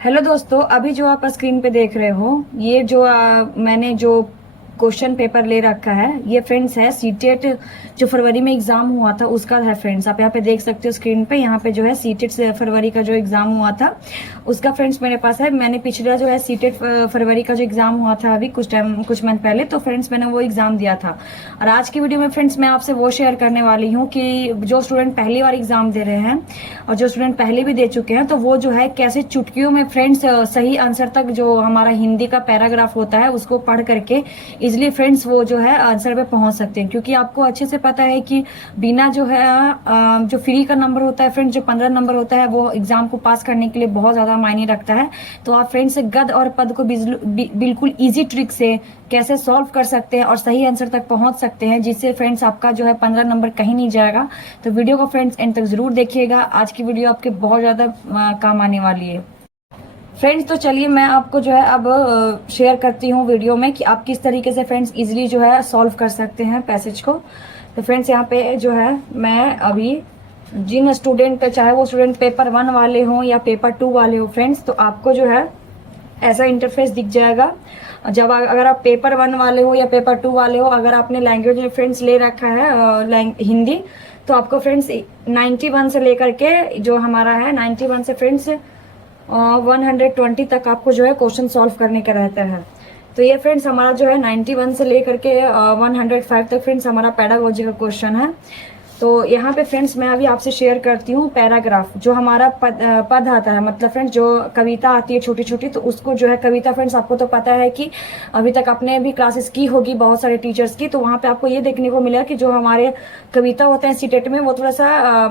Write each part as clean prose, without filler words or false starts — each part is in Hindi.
हेलो दोस्तों, अभी जो आप स्क्रीन पे देख रहे हो ये जो मैंने जो क्वेश्चन पेपर ले रखा है, ये फ्रेंड्स है सीटेट जो फरवरी में एग्जाम हुआ था उसका है फ्रेंड्स। आप यहाँ पे देख सकते हो स्क्रीन पे, यहाँ पे जो है सीटेट से फरवरी का जो एग्जाम हुआ था उसका फ्रेंड्स मेरे पास है। मैंने पिछला जो है सीटेट फरवरी का जो एग्जाम हुआ था अभी कुछ मंथ पहले, तो फ्रेंड्स मैंने वो एग्जाम दिया था। और आज की वीडियो में फ्रेंड्स मैं आपसे वो शेयर करने वाली हूँ कि जो स्टूडेंट पहली बार एग्जाम दे रहे हैं और जो स्टूडेंट पहले भी दे चुके हैं, तो वो जो है कैसे चुटकियों में फ्रेंड्स सही आंसर तक जो हमारा हिंदी का पैराग्राफ होता है उसको पढ़ करके इजिली फ्रेंड्स वो जो है आंसर पे पहुंच सकते हैं। क्योंकि आपको अच्छे से पता है कि बिना जो है जो फ्री का नंबर होता है फ्रेंड्स, जो 15 नंबर होता है वो एग्जाम को पास करने के लिए बहुत ज्यादा मायने रखता है। तो आप फ्रेंड्स गद और पद को बिल्कुल इजी ट्रिक से कैसे सॉल्व कर सकते हैं और सही आंसर तक पहुंच सकते हैं, जिससे फ्रेंड्स आपका जो है 15 नंबर कहीं नहीं जाएगा। तो वीडियो को फ्रेंड्स एंड तक जरूर देखिएगा, आज की वीडियो आपके बहुत ज्यादा काम आने वाली है फ्रेंड्स। तो चलिए मैं आपको जो है अब शेयर करती हूँ वीडियो में कि आप किस तरीके से फ्रेंड्स इजीली जो है सॉल्व कर सकते हैं पैसेज को। तो फ्रेंड्स यहाँ पे जो है मैं अभी जिन स्टूडेंट, चाहे वो स्टूडेंट पेपर 1 वाले हों या पेपर 2 वाले हो फ्रेंड्स, तो आपको जो है ऐसा इंटरफेस दिख जाएगा। जब अगर आप पेपर 1 वाले हो या पेपर 2 वाले हो, अगर आपने लैंग्वेज में फ्रेंड्स ले रखा है हिंदी, तो आपको फ्रेंड्स 91 से लेकर के जो हमारा है 91 से फ्रेंड्स 120 तक आपको जो है क्वेश्चन सॉल्व करने का रहता है। तो ये फ्रेंड्स हमारा जो है 91 से लेकर के 105 तक फ्रेंड्स हमारा पेडागोजी का क्वेश्चन है। तो यहाँ पे फ्रेंड्स मैं अभी आपसे शेयर करती हूँ पैराग्राफ, जो हमारा पद आता है, मतलब फ्रेंड्स जो कविता आती है छोटी छोटी, तो उसको जो है कविता फ्रेंड्स आपको तो पता है कि अभी तक आपने भी क्लासेस की होगी बहुत सारे टीचर्स की, तो वहाँ पे आपको ये देखने को मिला कि जो हमारे कविता होते हैं सीटेट में वो थोड़ा सा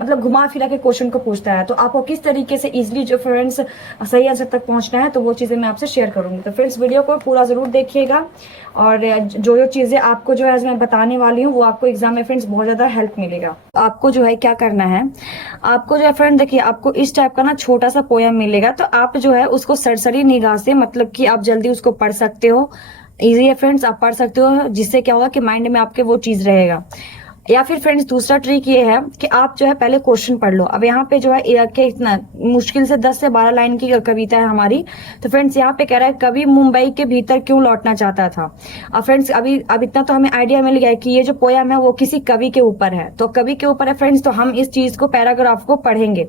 मतलब घुमा फिरा के क्वेश्चन को पूछता है। तो आपको किस तरीके से इजिली जो फ्रेंड्स सही आंसर तक पहुंचना है, तो वो चीजें मैं आपसे शेयर करूंगी। तो फ्रेंड्स वीडियो को पूरा जरूर देखिएगा और जो जो चीजें आपको जो है मैं बताने वाली हूँ वो आपको एग्जाम में फ्रेंड्स बहुत ज्यादा हेल्प मिलेगा। आपको जो है क्या करना है, आपको जो है फ्रेंड देखिए आपको इस टाइप का ना छोटा सा पोयम मिलेगा, तो आप जो है उसको सरसरी निगाह से, मतलब कि आप जल्दी उसको पढ़ सकते हो, इजी है फ्रेंड्स, आप पढ़ सकते हो, जिससे क्या होगा कि माइंड में आपके वो चीज रहेगा। या फिर फ्रेंड्स दूसरा ट्रिक ये है कि आप जो है पहले क्वेश्चन पढ़ लो। अब यहाँ पे जो है कि इतना मुश्किल से 10 से 12 लाइन की कविता है हमारी। तो फ्रेंड्स यहाँ पे कह रहा है कवि मुंबई के भीतर क्यों लौटना चाहता था। अब फ्रेंड्स अब इतना तो हमें आइडिया मिल गया है कि ये जो पोयम है वो किसी कवि के ऊपर है। तो कवि के ऊपर है फ्रेंड्स, तो हम इस चीज को पैराग्राफ को पढ़ेंगे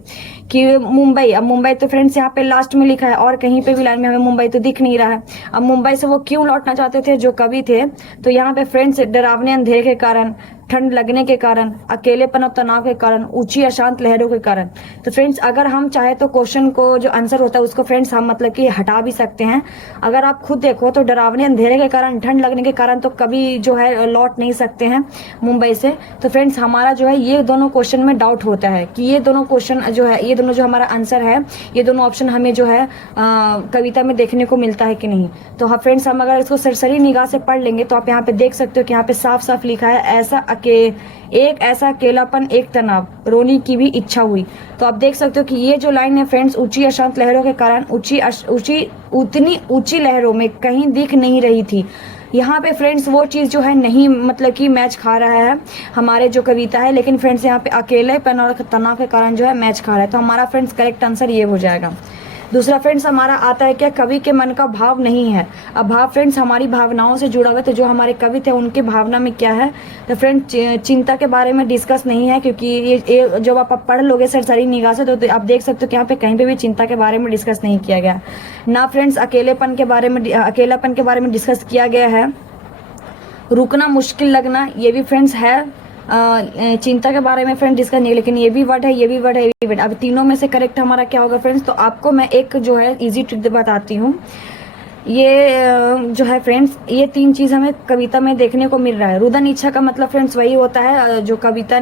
कि मुंबई, अब मुंबई तो फ्रेंड्स यहाँ पे लास्ट में लिखा है और कहीं पे भी लाइन में हमें मुंबई तो दिख नहीं रहा है। अब मुंबई से वो क्यों लौटना चाहते थे जो कवि थे, तो यहाँ पे फ्रेंड्स डरावने अंधेरे के कारण, ठंड लगने के कारण, अकेलेपन और तनाव के कारण, ऊंची अशांत लहरों के कारण। तो फ्रेंड्स अगर हम चाहे तो क्वेश्चन को जो आंसर होता है उसको फ्रेंड्स हम मतलब कि हटा भी सकते हैं। अगर आप खुद देखो तो डरावने अंधेरे के कारण, ठंड लगने के कारण तो कभी जो है लौट नहीं सकते हैं मुंबई से। तो फ्रेंड्स हमारा जो है ये दोनों क्वेश्चन में डाउट होता है कि ये दोनों क्वेश्चन जो है, ये दोनों जो हमारा आंसर है, ये दोनों ऑप्शन हमें जो है कविता में देखने को मिलता है कि नहीं। तो हाँ फ्रेंड्स हम अगर इसको सरसरी निगाह से पढ़ लेंगे तो आप यहाँ पे देख सकते हो कि यहाँ पे साफ साफ लिखा है ऐसा एक ऐसा अकेलापन, एक तनाव, रोने की भी इच्छा हुई। तो आप देख सकते हो कि ये जो लाइन है फ्रेंड्स, ऊंची अशांत लहरों के कारण उतनी ऊंची लहरों में कहीं दिख नहीं रही थी। यहाँ पे फ्रेंड्स वो चीज़ जो है नहीं मतलब कि मैच खा रहा है हमारे जो कविता है, लेकिन फ्रेंड्स यहाँ पे अकेलेपन और तनाव के कारण जो है मैच खा रहा है। तो हमारा फ्रेंड्स करेक्ट आंसर ये हो जाएगा। दूसरा फ्रेंड्स हमारा आता है क्या, कवि के मन का भाव नहीं है। अब भाव फ्रेंड्स हमारी भावनाओं से जुड़ा हुआ है, तो जो हमारे कवि थे उनके भावना में क्या है, तो फ्रेंड्स चिंता के बारे में डिस्कस नहीं है, क्योंकि ये जब आप पढ़ लोगे सरसरी निगाह से तो आप देख सकते हो कि यहाँ पे कहीं पे भी चिंता के बारे में डिस्कस नहीं किया गया ना। फ्रेंड्स अकेलापन के बारे में डिस्कस किया गया है। रुकना, मुश्किल लगना, ये भी फ्रेंड्स है चिंता के बारे में फ्रेंड डिस्कस नहीं, लेकिन ये भी वर्ड है, ये भी वर्ड है, ये भी वर्ड। अब तीनों में से करेक्ट हमारा क्या होगा फ्रेंड्स, तो आपको मैं एक जो है इजी ट्रिक बताती हूँ। ये जो है फ्रेंड्स ये 3 चीज हमें कविता में देखने को मिल रहा है। रुदन इच्छा का मतलब फ्रेंड्स वही होता है जो कविता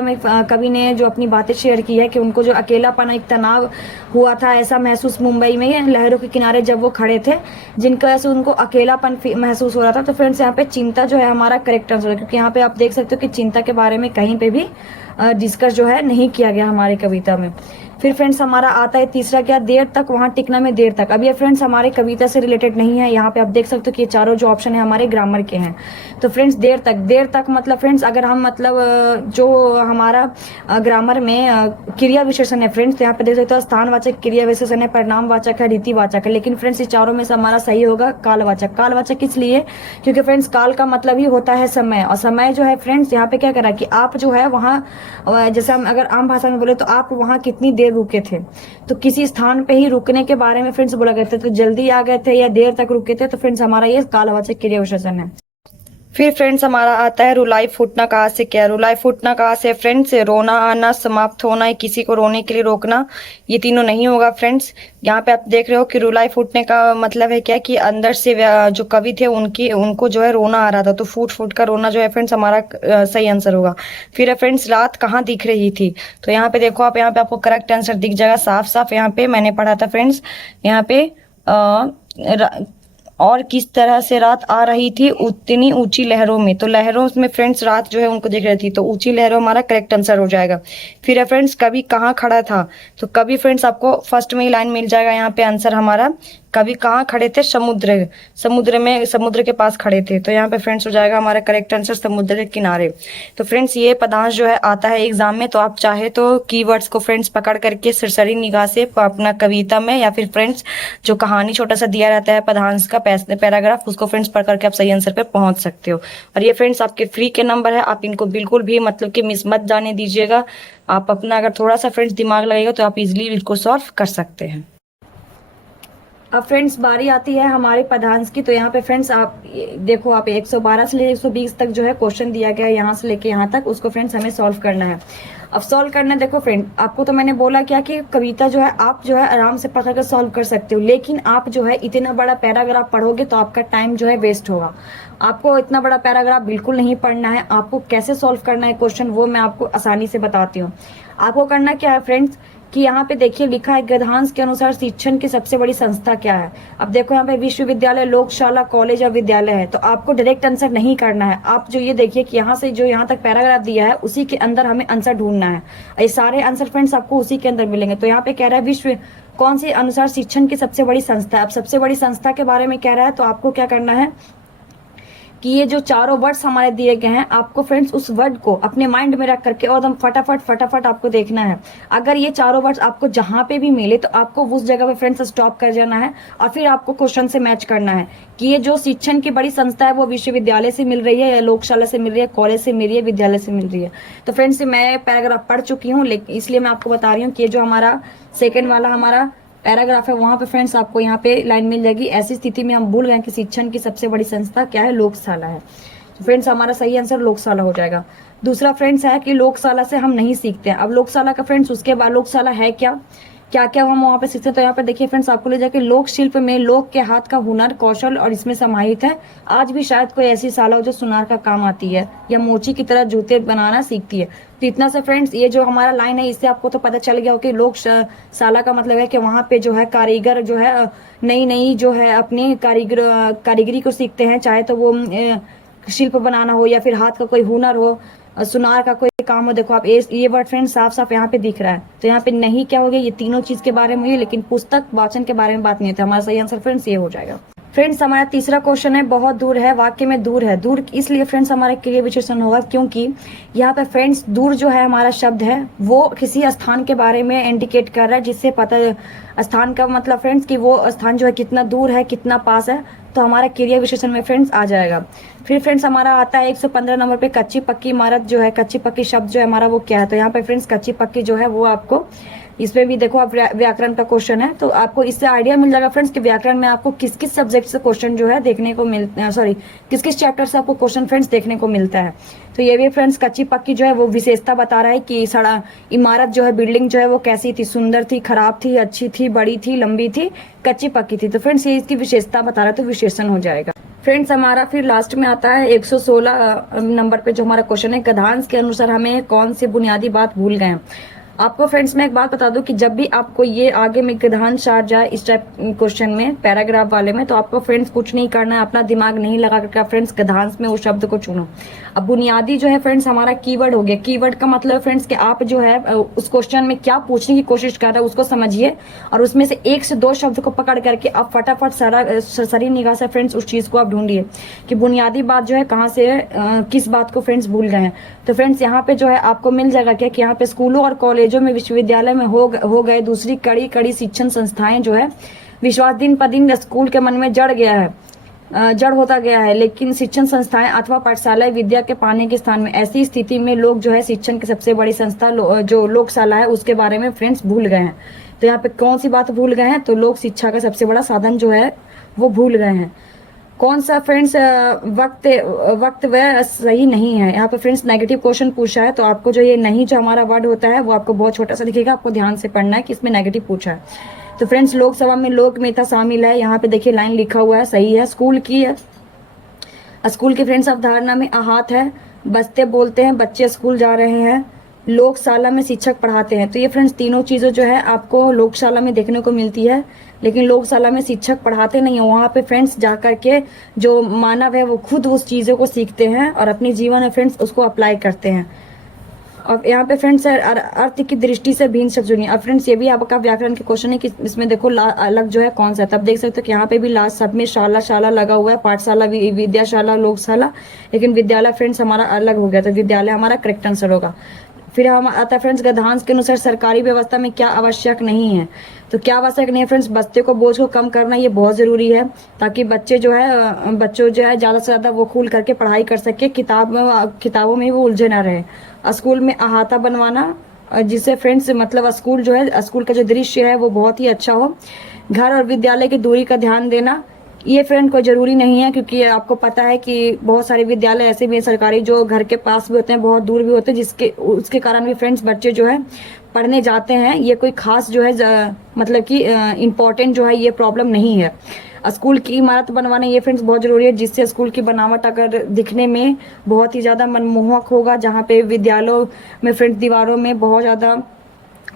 में कवि ने जो अपनी बातें शेयर की है कि उनको जो अकेलापन, एक तनाव हुआ था ऐसा महसूस मुंबई में लहरों के किनारे जब वो खड़े थे, जिनकी वजह से उनको अकेलापन महसूस हो रहा था। तो फ्रेंड्स यहाँ पे चिंता जो है हमारा करेक्ट आंसर है, क्योंकि यहाँ पे आप देख सकते हो कि चिंता के बारे में कहीं पे भी डिस्कस जो है नहीं किया गया हमारी कविता में। फिर फ्रेंड्स हमारा आता है तीसरा क्या, देर तक, वहां टिकना में देर तक। अब ये फ्रेंड्स हमारे कविता से रिलेटेड नहीं है, यहाँ पे आप देख सकते हो कि ये चारों जो ऑप्शन है हमारे ग्रामर के हैं। तो फ्रेंड्स देर तक, देर तक मतलब फ्रेंड्स अगर हम मतलब जो हमारा ग्रामर में क्रिया विशेषण है फ्रेंड्स, तो यहाँ पे देख सकते हो स्थानवाचक क्रिया विशेषण है, परिणामवाचक है, रीतिवाचक है। लेकिन फ्रेंड्स इस चारों में से हमारा सही होगा कालवाचक। कालवाचक इसलिए क्योंकि फ्रेंड्स काल का मतलब ही होता है समय, और समय जो है फ्रेंड्स यहाँ पे क्या करा कि आप जो है वहाँ, जैसे हम अगर आम भाषा में बोले तो आप वहाँ कितनी देर रुके थे, तो किसी स्थान पे ही रुकने के बारे में फ्रेंड्स बोला गया था। तो जल्दी आ गए थे या देर तक रुके थे, तो फ्रेंड्स हमारा ये कालवाचक क्रिया विशेषण है। फिर फ्रेंड्स हमारा आता है रुलाई फूटना कहाँ से क्या है। रुलाई फूटना कहाँ से फ्रेंड्स, रोना आना, समाप्त होना या किसी को रोने के लिए रोकना, ये तीनों नहीं होगा फ्रेंड्स। यहाँ पे आप देख रहे हो कि रुलाई फूटने का मतलब है क्या कि अंदर से जो कवि थे उनको जो है रोना आ रहा था, तो फूट फूट का रोना जो है फ्रेंड्स हमारा सही आंसर होगा। फिर है फ्रेंड्स रात कहाँ दिख रही थी, तो यहाँ पे देखो आप, यहाँ पे आपको करेक्ट आंसर दिख जाएगा साफ साफ। यहाँ पे मैंने पढ़ा था फ्रेंड्स, यहाँ पे और किस तरह से रात आ रही थी उतनी ऊंची लहरों में, तो लहरों में फ्रेंड्स रात जो है उनको दिख रही थी, तो ऊंची लहरों हमारा करेक्ट आंसर हो जाएगा। फिर है फ्रेंड्स कवि कहाँ खड़ा था, तो कवि फ्रेंड्स आपको फर्स्ट में ही लाइन मिल जाएगा, यहाँ पे आंसर हमारा कवि कहाँ खड़े थे, समुद्र में, समुद्र के पास खड़े थे, तो यहाँ पे फ्रेंड्स हो जाएगा हमारा करेक्ट आंसर समुद्र के किनारे। तो फ्रेंड्स ये पदांश जो है आता है एग्जाम में, तो आप चाहे तो कीवर्ड्स को फ्रेंड्स पकड़ करके सरसरी निगाह से अपना कविता में या फिर फ्रेंड्स जो कहानी छोटा सा दिया रहता है पदांश का पैराग्राफ, उसको फ्रेंड्स पढ़ करके आप सही आंसर पे पहुंच सकते हो। और ये फ्रेंड्स आपके फ्री के नंबर है, आप इनको बिल्कुल भी मतलब कि मिस मत जाने दीजिएगा। आप अपना अगर थोड़ा सा फ्रेंड्स दिमाग लगेगा तो आप इजिली इनको सॉल्व कर सकते हैं। अब फ्रेंड्स बारी आती है हमारे पदांश की, तो यहाँ पे फ्रेंड्स आप देखो, आप 112 से लेकर 120 तक जो है क्वेश्चन दिया गया है, यहाँ से लेके यहाँ तक, उसको फ्रेंड्स हमें सॉल्व करना है। अब सॉल्व करना, देखो फ्रेंड आपको तो मैंने बोला क्या कि कविता जो है आप जो है आराम से पढ़ कर सॉल्व कर सकते हो, लेकिन आप जो है इतना बड़ा पैराग्राफ पढ़ोगे तो आपका टाइम जो है वेस्ट होगा। आपको इतना बड़ा पैराग्राफ बिल्कुल नहीं पढ़ना है। आपको कैसे सॉल्व करना है क्वेश्चन वो मैं आपको आसानी से बताती हूँ। आपको करना क्या है फ्रेंड्स कि यहाँ पे देखिए लिखा है गद्यांश के अनुसार शिक्षण की सबसे बड़ी संस्था क्या है। अब देखो यहाँ पे विश्वविद्यालय, लोकशाला, कॉलेज और विद्यालय है, तो आपको डायरेक्ट आंसर नहीं करना है। आप जो ये देखिए कि यहाँ से जो यहाँ तक पैराग्राफ दिया है उसी के अंदर हमें आंसर ढूंढना है। ये सारे आंसर फ्रेंड्स आपको उसी के अंदर मिलेंगे। तो यहाँ पे कह रहा है विश्व कौन से अनुसार शिक्षण की सबसे बड़ी संस्था। अब सबसे बड़ी संस्था के बारे में कह रहा है, तो आपको क्या करना है कि ये जो चारों वर्ड्स हमारे दिए गए हैं, आपको फ्रेंड्स उस वर्ड को अपने माइंड में रख करके और एकदम फटाफट आपको देखना है। अगर ये चारों वर्ड्स आपको जहां पे भी मिले तो आपको उस जगह पे फ्रेंड्स स्टॉप कर जाना है और फिर आपको क्वेश्चन से मैच करना है कि ये जो शिक्षण की बड़ी संस्था है वो विश्वविद्यालय से मिल रही है या लोकशाला से मिल रही है, कॉलेज से मिल रही है, विद्यालय से मिल रही है। तो फ्रेंड्स मैं पैराग्राफ पढ़ चुकी हूँ, लेकिन इसलिए मैं आपको बता रही हूँ कि ये जो हमारा सेकेंड वाला हमारा पैराग्राफ है वहां पे फ्रेंड्स आपको यहाँ पे लाइन मिल जाएगी। ऐसी स्थिति में हम भूल गए कि शिक्षण की सबसे बड़ी संस्था क्या है, लोकशाला है। तो फ्रेंड्स हमारा सही आंसर लोकशाला हो जाएगा। दूसरा फ्रेंड्स है कि लोकशाला से हम नहीं सीखते हैं। अब लोकशाला का फ्रेंड्स उसके बाद लोकशाला है क्या क्या हम वहाँ पे सीखते हैं, तो यहाँ पे देखिए फ्रेंड्स आपको ले जाके लोक शिल्प में लोक के हाथ का हुनर, कौशल और इसमें समाहित है। आज भी शायद कोई ऐसी शाला हो जो सुनार का काम आती है या मोची की तरह जूते बनाना सीखती है। तो इतना से फ्रेंड्स ये जो हमारा लाइन है इससे आपको तो पता चल गया हो कि लोक शाला का मतलब है कि वहाँ पे जो है कारीगर जो है नई जो है अपनी कारीगरी को सीखते हैं, चाहे तो वो शिल्प बनाना हो या फिर हाथ का कोई हुनर हो, सुनार का कोई काम हो। देखो आप ये वर्ड फ्रेंड साफ साफ यहाँ पे दिख रहा है, तो यहाँ पे नहीं क्या हो गया, ये तीनों चीज के बारे में हुई, लेकिन पुस्तक वाचन के बारे में बात नहीं होती। हमारा सही आंसर फ्रेंड्स ये हो जाएगा। फ्रेंड्स हमारा तीसरा क्वेश्चन है बहुत दूर है, वाक्य में दूर है। दूर इसलिए फ्रेंड्स हमारा क्रिया विशेषण होगा क्योंकि यहाँ पे फ्रेंड्स दूर जो है हमारा शब्द है वो किसी स्थान के बारे में इंडिकेट कर रहा है, जिससे पता स्थान का मतलब फ्रेंड्स कि वो स्थान जो है कितना दूर है कितना पास है, तो हमारा क्रिया विशेषण में फ्रेंड्स आ जाएगा। फिर फ्रेंड्स हमारा आता है 115 नंबर पे कच्ची पक्की इमारत जो है, कच्ची पक्की शब्द जो है हमारा वो क्या है। तो यहाँ पे फ्रेंड्स कच्ची पक्की जो है वो आपको इसमें भी देखो आप व्याकरण का क्वेश्चन है, तो आपको इससे आइडिया मिल जाएगा फ्रेंड्स कि व्याकरण में आपको किस किस सब्जेक्ट से क्वेश्चन जो है देखने को मिलता है, सॉरी किस किस चैप्टर से आपको क्वेश्चन फ्रेंड्स देखने को मिलता है। तो ये भी फ्रेंड्स कच्ची पक्की जो है वो विशेषता बता रहा है कि सड़क इमारत जो है बिल्डिंग जो है वो कैसी थी, सुंदर थी, खराब थी, अच्छी थी, बड़ी थी, लंबी थी, कच्ची पक्की थी। तो फ्रेंड्स ये इसकी विशेषता बता रहा है, तो विशेषण हो जाएगा। फ्रेंड्स हमारा फिर लास्ट में आता है 116 नंबर पे जो हमारा क्वेश्चन है गद्यांश के अनुसार हमें कौन सी बुनियादी बात भूल गए। आपको फ्रेंड्स मैं एक बात बता दूं कि जब भी आपको ये आगे में गधांश आ जाए इस टाइप क्वेश्चन में, पैराग्राफ वाले में, तो आपको फ्रेंड्स कुछ नहीं करना है, अपना दिमाग नहीं लगा करके फ्रेंड्स गधांश में उस शब्द को चुनो। अब बुनियादी जो है फ्रेंड्स हमारा कीवर्ड हो गया। कीवर्ड का मतलब फ्रेंड्स कि आप जो है उस क्वेश्चन में क्या पूछने की कोशिश कर रहे हैं उसको समझिए, और उसमें से 1 से 2 शब्द को पकड़ करके आप फटाफट सरसरी निगाह से फ्रेंड्स उस चीज को आप ढूंढिए कि बुनियादी बात जो है कहाँ से किस बात को फ्रेंड्स भूल गए हैं। तो फ्रेंड्स यहाँ पे जो है आपको मिल जाएगा क्या कि यहाँ पे स्कूलों और कॉलेजों में, विश्वविद्यालय में हो गए दूसरी कड़ी शिक्षण संस्थाएं जो है, विश्वास दिन पर दिन स्कूल के मन में जड़ होता गया है, लेकिन शिक्षण संस्थाएं अथवा पाठशाला विद्या के पाने के स्थान में, ऐसी स्थिति में लोग जो है शिक्षण की सबसे बड़ी संस्था जो लोकशाला है उसके बारे में फ्रेंड्स भूल गए हैं। तो यहाँ पे कौन सी बात भूल गए हैं? तो लोक शिक्षा का सबसे बड़ा साधन जो है वो भूल गए हैं। कौन सा फ्रेंड्स वक्त वह सही नहीं है? यहाँ पे फ्रेंड्स नेगेटिव क्वेश्चन पूछा है, तो आपको जो ये नहीं जो हमारा वर्ड होता है वो आपको बहुत छोटा सा दिखेगा, आपको ध्यान से पढ़ना है कि इसमें नेगेटिव पूछा है। तो फ्रेंड्स लोकसभा में लोक मेधा शामिल है, यहाँ पे देखिए लाइन लिखा हुआ है, सही है। स्कूल की फ्रेंड्स अवधारणा में आहत है, बचते बोलते हैं बच्चे स्कूल जा रहे हैं, लोकशाला में शिक्षक पढ़ाते हैं। तो ये फ्रेंड्स तीनों चीज़ें जो है आपको लोकशाला में देखने को मिलती है, लेकिन लोकशाला में शिक्षक पढ़ाते नहीं है। वहाँ पे फ्रेंड्स जा करके जो मानव है वो खुद उस चीज़ों को सीखते हैं और अपने जीवन में फ्रेंड्स उसको अप्लाई करते हैं। अब यहाँ पे फ्रेंड्स अर्थ की दृष्टि से भिन्न शब्द चुनिए। अब फ्रेंड्स ये भी आपका व्याकरण के क्वेश्चन है कि इसमें देखो अलग जो है कौन सा है। तब देख सकते हो कि यहाँ पे भी लास्ट सब में शाला लगा हुआ है, पाठशाला, विद्याशाला, लोकशाला, लेकिन विद्यालय फ्रेंड्स हमारा अलग हो गया, तो विद्यालय हमारा करेक्ट आंसर होगा। फिर हम आता है फ्रेंड्स गधांश के अनुसार सरकारी व्यवस्था में क्या आवश्यक नहीं है? तो क्या आवश्यक नहीं है फ्रेंड्स? बच्चे को बोझ को कम करना ये बहुत ज़रूरी है, ताकि बच्चों जो है ज़्यादा से ज़्यादा वो खुल करके पढ़ाई कर सके, किताबों में वो उलझे ना रहे। स्कूल में अहाता बनवाना, जिससे फ्रेंड्स मतलब स्कूल जो है, स्कूल का जो दृश्य है वो बहुत ही अच्छा हो। घर और विद्यालय की दूरी का ध्यान देना, ये फ्रेंड कोई ज़रूरी नहीं है, क्योंकि आपको पता है कि बहुत सारे विद्यालय ऐसे भी हैं सरकारी जो घर के पास भी होते हैं, बहुत दूर भी होते हैं, उसके कारण भी फ्रेंड्स बच्चे जो है पढ़ने जाते हैं। ये कोई खास जो है मतलब कि इम्पोर्टेंट जो है ये प्रॉब्लम नहीं है। स्कूल की इमारत बनवाना ये फ्रेंड्स बहुत ज़रूरी है, जिससे स्कूल की बनावट अगर दिखने में बहुत ही ज़्यादा मनमोहक होगा, जहाँ पे विद्यालयों में फ्रेंड्स दीवारों में बहुत ज़्यादा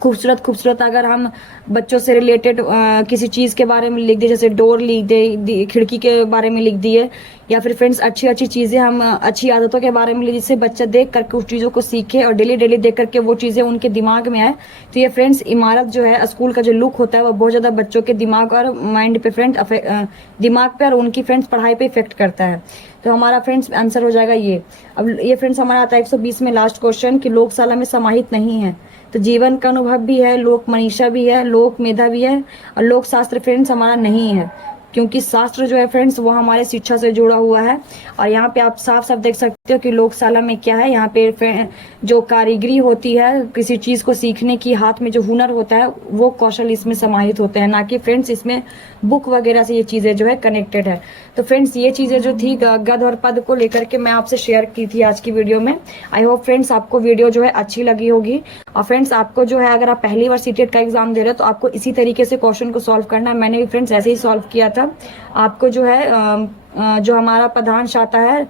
खूबसूरत अगर हम बच्चों से रिलेटेड किसी चीज़ के बारे में लिख दिए, जैसे डोर लिख दे, खिड़की के बारे में लिख दिए, या फिर फ्रेंड्स अच्छी चीज़ें हम अच्छी आदतों के बारे में, जिससे बच्चा देख करके उस चीज़ों को सीखे और डेली देख करके वो चीज़ें उनके दिमाग में आए। तो ये फ्रेंड्स इमारत जो है, स्कूल का जो लुक होता है वो बहुत ज़्यादा बच्चों के दिमाग और माइंड पे फ्रेंड्स दिमाग पे और उनकी फ्रेंड्स पढ़ाई पे इफेक्ट करता है। तो हमारा फ्रेंड्स आंसर हो जाएगा ये। अब ये फ्रेंड्स हमारा आता है 120 में लास्ट क्वेश्चन कि लोकशाला में समाहित नहीं है। तो जीवन का अनुभव भी है, लोक मनीषा भी है, लोक मेधा भी है, और लोक शास्त्र फ्रेंड्स हमारा नहीं है, क्योंकि शास्त्र जो है फ्रेंड्स वो हमारे शिक्षा से जुड़ा हुआ है। और यहाँ पे आप साफ देख सकते हो कि लोकशाला में क्या है, यहाँ पे जो कारीगरी होती है, किसी चीज़ को सीखने की, हाथ में जो हुनर होता है वो कौशल इसमें समाहित होते हैं, ना कि फ्रेंड्स इसमें बुक वगैरह से ये चीज़ें जो है कनेक्टेड है। तो फ्रेंड्स ये चीज़ें जो थी गद और पद को लेकर के मैं आपसे शेयर की थी आज की वीडियो में। आई होप फ्रेंड्स आपको वीडियो जो है अच्छी लगी होगी। और फ्रेंड्स आपको जो है अगर आप पहली बार सीटेट का एग्जाम दे रहे हो तो आपको इसी तरीके से क्वेश्चन को सॉल्व करना है। मैंने भी फ्रेंड्स ऐसे ही सॉल्व किया था। आपको जो है जो हमारा पदांश आता है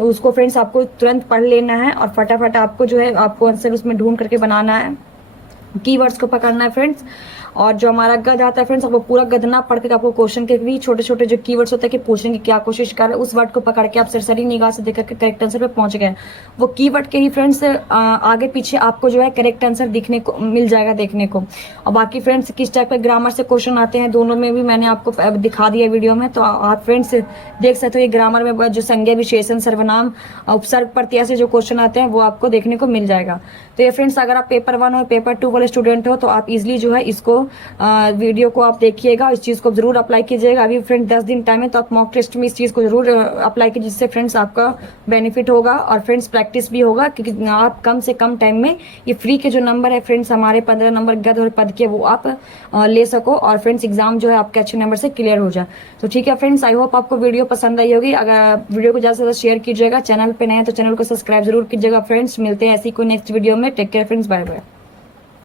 उसको फ्रेंड्स आपको तुरंत पढ़ लेना है और फटाफट आपको जो है आपको आंसर उसमें ढूंढ करके बनाना है, कीवर्ड्स को पकड़ना है फ्रेंड्स। और जो हमारा गद आता है फ्रेंड्स, आपको पूरा गद ना पढ़ के आपको क्वेश्चन के भी छोटे जो कीवर्ड्स होते हैं कि पूछने की क्या कोशिश कर रहे हैं, उस वर्ड को पकड़ के आप सरसरी निगाह से देख करके करेक्ट आंसर पे पहुंच गए। वो कीवर्ड के ही फ्रेंड्स आगे पीछे आपको जो है करेक्ट आंसर दिखने को मिल जाएगा देखने को। और बाकी फ्रेंड्स किस टाइप के ग्रामर से क्वेश्चन आते हैं दोनों में भी मैंने आपको दिखा दिया वीडियो में, तो आप फ्रेंड्स देख सकते हो। ये ग्रामर में जो संज्ञा, विशेषण, सर्वनाम, उपसर्ग, प्रत्यय से जो क्वेश्चन आते हैं वो आपको देखने को मिल जाएगा। तो ये फ्रेंड्स अगर आप पेपर 1 और पेपर 2 वाले स्टूडेंट हो तो आप इजिली जो है इसको वीडियो को आप देखिएगा, इस चीज़ को जरूर अप्लाई कीजिएगा। अभी फ्रेंड्स 10 दिन टाइम है तो आप मॉक टेस्ट में इस चीज़ को जरूर अप्लाई कीजिए, जिससे फ्रेंड्स आपका बेनिफिट होगा और फ्रेंड्स प्रैक्टिस भी होगा, क्योंकि आप कम से कम टाइम में ये फ्री के जो नंबर है फ्रेंड्स हमारे 15 नंबर गद और पद के वो आप ले सको और फ्रेंड्स एग्जाम जो है आपके अच्छे नंबर से क्लियर हो जाए। तो ठीक है फ्रेंड्स, आई होप आपको वीडियो पसंद आई होगी। अगर वीडियो को ज़्यादा से ज़्यादा शेयर कीजिएगा, चैनल पर नए हैं तो चैनल को सब्सक्राइब जरूर कीजिएगा फ्रेंड्स। मिलते हैं ऐसी कोई नेक्स्ट वीडियो में। Take care friends, bye bye.